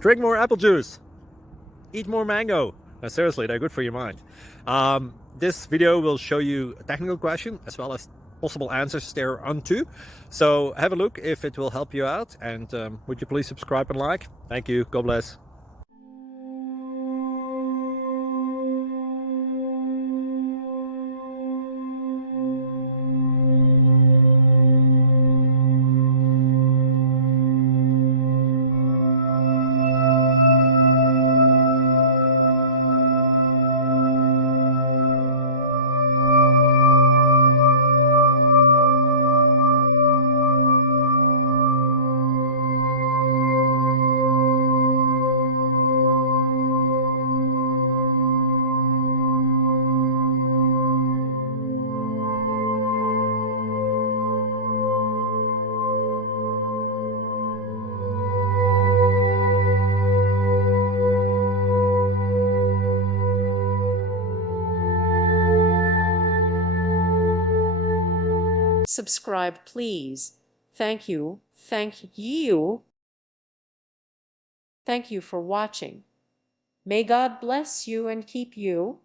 Drink more apple juice. Eat more mango. No, seriously, they're good for your mind. This video will show you a technical question as well as possible answers thereunto. So have a look if it will help you out, and would you please subscribe and like? Thank you. God bless. Subscribe, please. Thank you. Thank you. Thank you for watching. May God bless you and keep you.